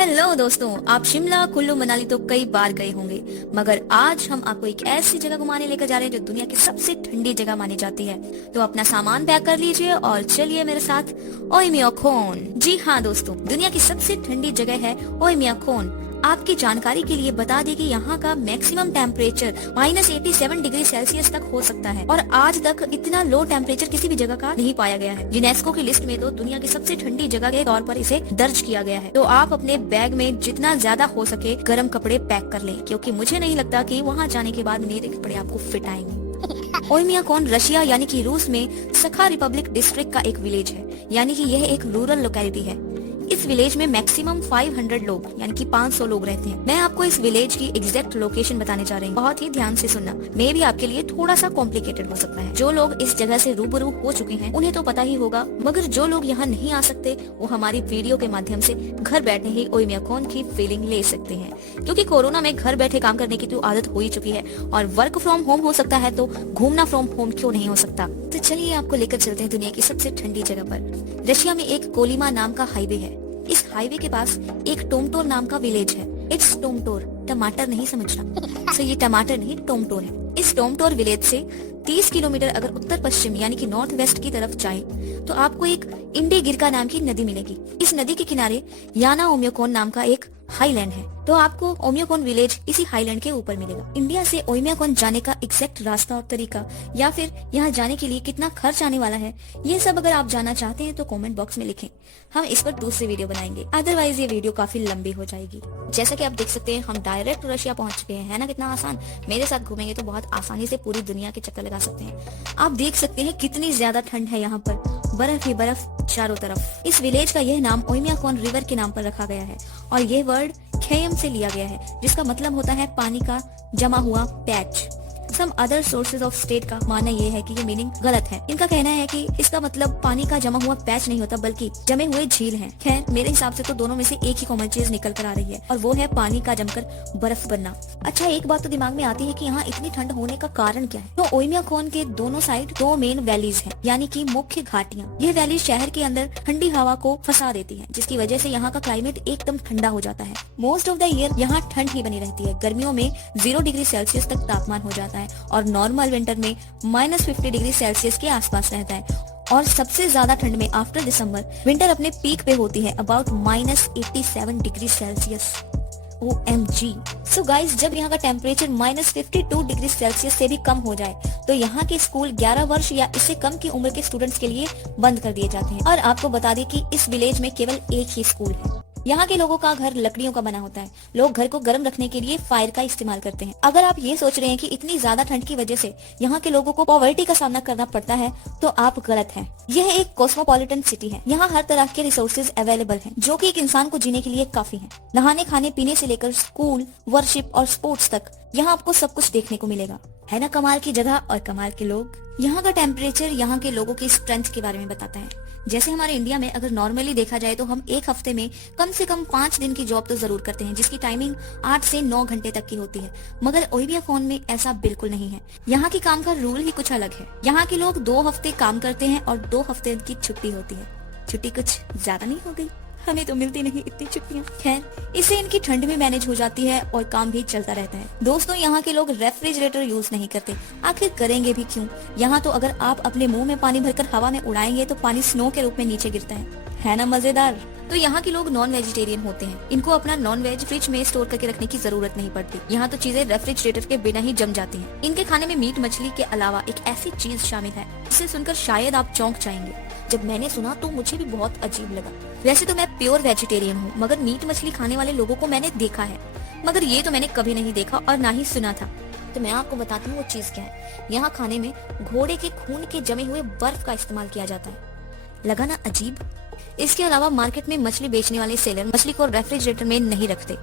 Hello दोस्तों, आप शिमला कुल्लू मनाली तो कई बार गए होंगे, मगर आज हम आपको एक ऐसी जगह घुमाने लेकर जा रहे हैं जो दुनिया की सबसे ठंडी जगह मानी जाती है। तो अपना सामान पैक कर लीजिए और चलिए मेरे साथ ओइमियोकोन। जी हाँ दोस्तों, दुनिया की सबसे ठंडी जगह है ओइमियोकोन। आपकी जानकारी के लिए बता दें कि यहाँ का मैक्सिमम टेम्परेचर -87 डिग्री सेल्सियस तक हो सकता है और आज तक इतना लो टेम्परेचर किसी भी जगह का नहीं पाया गया है। यूनेस्को की लिस्ट में तो दुनिया की सबसे ठंडी जगह के तौर पर इसे दर्ज किया गया है। तो आप अपने बैग में जितना ज्यादा हो सके गर्म कपड़े पैक कर लें, क्योंकि मुझे नहीं लगता कि वहाँ जाने के बाद मेरे कपड़े आपको फिट आएंगे। ओइमियोकोन रशिया यानी कि रूस में सखा रिपब्लिक डिस्ट्रिक्ट का एक विलेज है, यानी कि यह एक रूरल लोकेलिटी है। इस विलेज में मैक्सिमम 500 लोग यानी कि 500 लोग रहते हैं। मैं आपको इस विलेज की एग्जैक्ट लोकेशन बताने जा रही हूँ, बहुत ही ध्यान से सुनना। मे भी आपके लिए थोड़ा सा कॉम्प्लिकेटेड हो सकता है। जो लोग इस जगह से रूबरू हो चुके हैं उन्हें तो पता ही होगा, मगर जो लोग यहाँ नहीं आ सकते वो हमारी वीडियो के माध्यम से घर बैठे ही ओइमियोकोन की फीलिंग ले सकते हैं। क्योंकि कोरोना में घर बैठे काम करने की तो आदत हो ही चुकी है और वर्क फ्रॉम होम हो सकता है, तो घूमना फ्रॉम होम क्यों नहीं हो सकता। तो चलिए आपको लेकर चलते हैं दुनिया की सबसे ठंडी जगह पर। रशिया में एक कोलिमा नाम का हाईवे है। इस हाईवे के पास एक टोमटोर नाम का विलेज है। इट्स टोमटोर, टमाटर नहीं समझना। सो ये टमाटर नहीं, टोमटोर है। इस टोमटोर विलेज से 30 किलोमीटर अगर उत्तर पश्चिम यानी कि नॉर्थ वेस्ट की तरफ जाए तो आपको एक इंडेगिरका नाम की नदी मिलेगी। इस नदी के किनारे याना ओमियोकोन नाम का एक हाईलैंड है, तो आपको ओमियोकोन विलेज इसी हाईलैंड के ऊपर मिलेगा। इंडिया से ओमियोकोन जाने का एग्जैक्ट रास्ता और तरीका, या फिर यहाँ जाने के लिए कितना खर्च आने वाला है, ये सब अगर आप जानना चाहते हैं तो कमेंट बॉक्स में लिखें। हम इस पर दूसरी वीडियो बनाएंगे, अदरवाइज ये वीडियो काफी लंबी हो जाएगी। जैसा कि आप देख सकते हैं हम डायरेक्ट रशिया पहुंच चुके हैं, है ना कितना आसान। मेरे साथ घूमेंगे तो बहुत आसानी से पूरी दुनिया के चक्कर लगा सकते हैं। आप देख सकते हैं कितनी ज्यादा ठंड है यहाँ पर, बर्फ ही बर्फ चारों तरफ। इस विलेज का यह नाम ओइमियोकोन रिवर के नाम पर रखा गया है और यह वर्ड खेयम से लिया गया है, जिसका मतलब होता है पानी का जमा हुआ patch. Some other sources of state का मानना ये है कि ये मीनिंग गलत है। इनका कहना है कि इसका मतलब पानी का जमा हुआ पैच नहीं होता बल्कि जमे हुए झील हैं। खैर मेरे हिसाब से तो दोनों में से एक ही कॉमन चीज निकल कर आ रही है और वो है पानी का जमकर बर्फ बनना। अच्छा, एक बात तो दिमाग में आती है कि यहाँ इतनी ठंड होने का कारण क्या है। तो ओइमियोकोन के दोनों साइड दो मेन वैलीज है, यानी कि मुख्य घाटियाँ। ये वैली शहर के अंदर ठंडी हवा को फंसा देती है, जिसकी वजह से यहाँ का क्लाइमेट एकदम ठंडा हो जाता है। मोस्ट ऑफ द ईयर यहाँ ठंड ही बनी रहती है। गर्मियों में 0 डिग्री सेल्सियस तक तापमान हो जाता है और नॉर्मल विंटर में -50 डिग्री सेल्सियस के आसपास रहता है। और सबसे ज्यादा ठंड में आफ्टर दिसंबर विंटर अपने पीक पे होती है, about -87 degree Celsius. OMG। So guys, जब यहाँ का टेम्परेचर -52 डिग्री सेल्सियस से भी कम हो जाए तो यहाँ के स्कूल 11 वर्ष या इससे कम की उम्र के स्टूडेंट्स के लिए बंद कर दिए जाते हैं। और आपको बता दें कि इस विलेज में केवल एक ही स्कूल है। यहाँ के लोगों का घर लकड़ियों का बना होता है। लोग घर को गर्म रखने के लिए फायर का इस्तेमाल करते हैं। अगर आप ये सोच रहे हैं कि इतनी ज्यादा ठंड की वजह से यहाँ के लोगों को पॉवर्टी का सामना करना पड़ता है, तो आप गलत हैं। यह एक कॉस्मोपॉलिटन सिटी है। यहाँ हर तरह के रिसोर्सेज अवेलेबल हैं, जो कि एक इंसान को जीने के लिए काफी हैं। नहाने, खाने पीने से लेकर स्कूल, वर्शिप और स्पोर्ट्स तक यहाँ आपको सब कुछ देखने को मिलेगा। है ना कमाल की जगह और कमाल के लोग। यहाँ का टेम्परेचर यहाँ के लोगों की स्ट्रेंथ के बारे में बताता है। जैसे हमारे इंडिया में अगर नॉर्मली देखा जाए तो हम एक हफ्ते में कम से कम 5 दिन की जॉब तो जरूर करते हैं, जिसकी टाइमिंग 8 से 9 घंटे तक की होती है। मगर ओइमियोकोन में ऐसा बिल्कुल नहीं है। यहाँ के काम का रूल ही कुछ अलग है। यहाँ के लोग 2 हफ्ते काम करते हैं और 2 हफ्ते की छुट्टी होती है। छुट्टी कुछ ज्यादा नहीं हो गई? हमें तो मिलती नहीं इतनी छुट्टियाँ। खैर, इससे इनकी ठंड भी मैनेज हो जाती है और काम भी चलता रहता है। दोस्तों, यहाँ के लोग रेफ्रिजरेटर यूज नहीं करते। आखिर करेंगे भी क्यों? यहाँ तो अगर आप अपने मुंह में पानी भरकर हवा में उड़ाएंगे तो पानी स्नो के रूप में नीचे गिरता है ना मजेदार। तो यहाँ के लोग नॉन वेजिटेरियन होते हैं। इनको अपना नॉन वेज फ्रिज में स्टोर करके रखने की जरूरत नहीं पड़ती। यहाँ तो चीजें रेफ्रिजरेटर के बिना ही जम जाती हैं। इनके खाने में मीट मछली के अलावा एक ऐसी चीज शामिल है जिसे सुनकर शायद आप चौंक जाएंगे। जब मैंने सुना तो मुझे भी बहुत अजीब लगा। वैसे तो मैं प्योर वेजिटेरियन हूँ, मगर मीट मछली खाने वाले लोगों को मैंने देखा है, मगर ये तो मैंने कभी नहीं देखा और ना ही सुना था। तो मैं आपको बताती हूँ वो चीज क्या है। यहाँ खाने में घोड़े के खून के जमे हुए बर्फ का इस्तेमाल किया जाता है। लगा ना अजीब? इसके अलावा मार्केट में मछली बेचने वाले सेलर मछली को रेफ्रिजरेटर में नहीं रखते,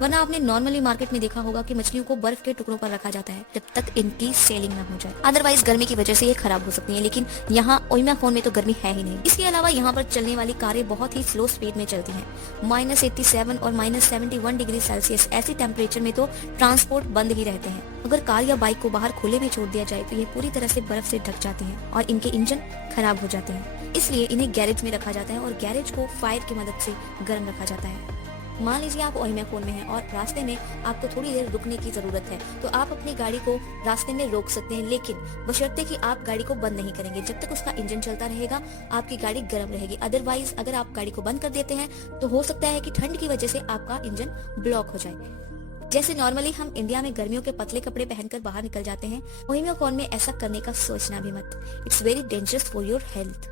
वरना आपने नॉर्मली मार्केट में देखा होगा कि मछलियों को बर्फ के टुकड़ों पर रखा जाता है जब तक इनकी सेलिंग ना हो जाए। अदरवाइज गर्मी की वजह से ये खराब हो सकती है, लेकिन यहाँ ओइमियोकोन में तो गर्मी है ही नहीं। इसके अलावा यहाँ पर चलने वाली कारें बहुत ही स्लो स्पीड में चलती हैं। -87 और -71 डिग्री सेल्सियस ऐसे टेम्परेचर में तो ट्रांसपोर्ट बंद ही रहते हैं। अगर कार या बाइक को बाहर खुले में छोड़ दिया जाए तो ये पूरी तरह से बर्फ से ढक जाते हैं और इनके इंजन खराब हो जाते हैं। इसलिए इन्हें गैरेज में रखा जाता है और गैरेज को फायर की मदद से गर्म रखा जाता है। मान लीजिए आप ओइमेकोन में हैं और रास्ते में आपको थोड़ी देर रुकने की जरूरत है, तो आप अपनी गाड़ी को रास्ते में रोक सकते हैं, लेकिन बशर्ते कि आप गाड़ी को बंद नहीं करेंगे। जब तक उसका इंजन चलता रहेगा आपकी गाड़ी गर्म रहेगी। अदरवाइज अगर आप गाड़ी को बंद कर देते हैं तो हो सकता है कि ठंड की वजह से आपका इंजन ब्लॉक हो जाए। जैसे नॉर्मली हम इंडिया में गर्मियों के पतले कपड़े पहनकर बाहर निकल जाते हैं, ओइमेकोन में ऐसा करने का सोचना भी मत। It's very dangerous for your health.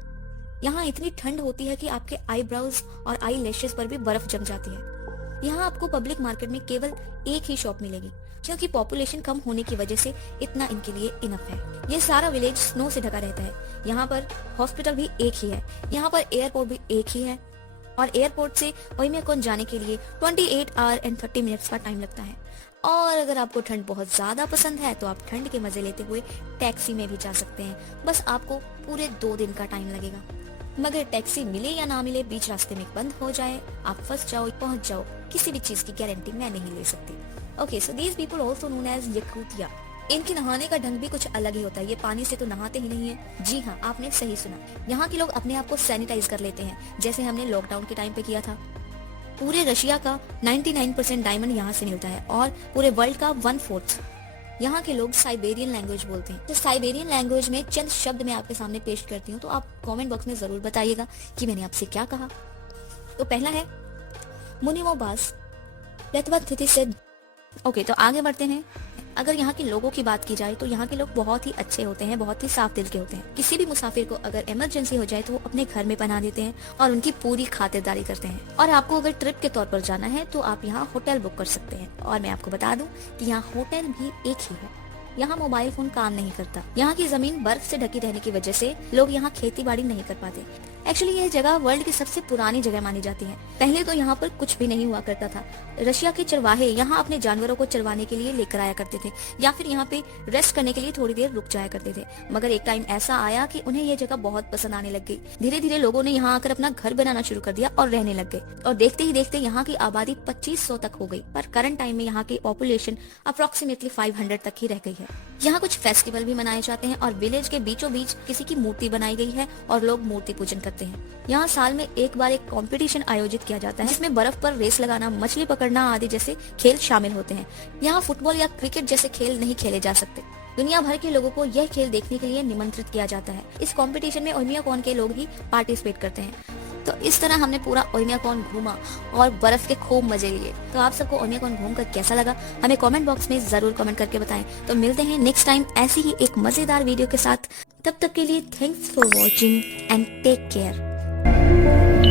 यहाँ इतनी ठंड होती है कि आपके आईब्राउज और आई लैशेस पर भी बर्फ जम जाती है। यहाँ आपको पब्लिक मार्केट में केवल एक ही शॉप मिलेगी, क्योंकि पॉपुलेशन कम होने की वजह से इतना इनके लिए इनफ है। ये सारा विलेज स्नो से ढका रहता है। यहाँ पर हॉस्पिटल भी एक ही है, यहाँ पर एयरपोर्ट भी एक ही है, और एयरपोर्ट से ओइमेकोन जाने के लिए 28 आवर एंड 30 मिनट्स का टाइम लगता है। और अगर आपको ठंड बहुत ज्यादा पसंद है तो आप ठंड के मजे लेते हुए टैक्सी में भी जा सकते हैं। बस आपको पूरे 2 दिन का टाइम लगेगा। मगर टैक्सी मिले या ना मिले, बीच रास्ते में बंद हो जाए, आप फंस जाओ, पहुंच जाओ, किसी भी चीज की गारंटी मैं नहीं ले सकती। Okay, so these people also known as Yakutia. इनके नहाने का ढंग भी कुछ अलग ही होता है। ये पानी से तो नहाते ही नहीं है। जी हाँ, आपने सही सुना। यहाँ के लोग अपने आप को सैनिटाइज कर लेते हैं, जैसे हमने लॉकडाउन के टाइम पे किया था। पूरे रशिया का 99% डायमंड यहाँ से मिलता है और पूरे वर्ल्ड का 1/4। यहाँ के लोग साइबेरियन लैंग्वेज बोलते हैं। तो साइबेरियन लैंग्वेज में चंद शब्द मैं आपके सामने पेश करती हूँ, तो आप कमेंट बॉक्स में जरूर बताइएगा कि मैंने आपसे क्या कहा। तो पहला है मुनिमोबास लेतवतिथि से। ओके, तो आगे बढ़ते हैं। अगर यहाँ के लोगों की बात की जाए तो यहाँ के लोग बहुत ही अच्छे होते हैं, बहुत ही साफ दिल के होते हैं। किसी भी मुसाफिर को अगर इमरजेंसी हो जाए तो वो अपने घर में पना देते हैं और उनकी पूरी खातिरदारी करते हैं। और आपको अगर ट्रिप के तौर पर जाना है तो आप यहाँ होटल बुक कर सकते हैं। और मैं आपको बता दूं कि यहाँ होटल भी एक ही है। यहाँ मोबाइल फोन काम नहीं करता। यहाँ की जमीन बर्फ से ढकी रहने की वजह से लोग यहाँ खेती बाड़ी नहीं कर पाते। एक्चुअली यह जगह वर्ल्ड की सबसे पुरानी जगह मानी जाती है। पहले तो यहाँ पर कुछ भी नहीं हुआ करता था। रशिया के चरवाहे यहाँ अपने जानवरों को चरवाने के लिए लेकर आया करते थे, या फिर यहाँ पे रेस्ट करने के लिए थोड़ी देर रुक जाया करते थे। मगर एक टाइम ऐसा आया कि उन्हें यह जगह बहुत पसंद आने लग गई। धीरे धीरे लोगों ने यहाँ आकर अपना घर बनाना शुरू कर दिया और रहने लग गए। और देखते ही देखते यहाँ की आबादी 2500 तक हो गई। पर करंट टाइम में यहाँ की पॉपुलेशन अप्रोक्सीमेटली 500 तक ही रह गई है। यहाँ कुछ फेस्टिवल भी मनाए जाते हैं और विलेज के बीचों बीच किसी की मूर्ति बनाई गई है और लोग मूर्ति पूजन करते हैं। यहाँ साल में एक बार एक कंपटीशन आयोजित किया जाता है, जिसमें बर्फ पर रेस लगाना, मछली पकड़ना आदि जैसे खेल शामिल होते हैं। यहाँ फुटबॉल या क्रिकेट जैसे खेल नहीं खेले जा सकते। दुनिया भर के लोगों को यह खेल देखने के लिए निमंत्रित किया जाता है। इस कंपटीशन में ओइमेकोन के लोग ही पार्टिसिपेट करते हैं। तो इस तरह हमने पूरा ओइमेकोन घूमा और बर्फ के खूब मजे लिए। तो आप सबको ओइमेकोन घूमकर कैसा लगा हमें कमेंट बॉक्स में जरूर कमेंट करके बताएं। तो मिलते हैं नेक्स्ट टाइम ऐसी ही एक मजेदार वीडियो के साथ। तब तक के लिए thanks for watching and take care.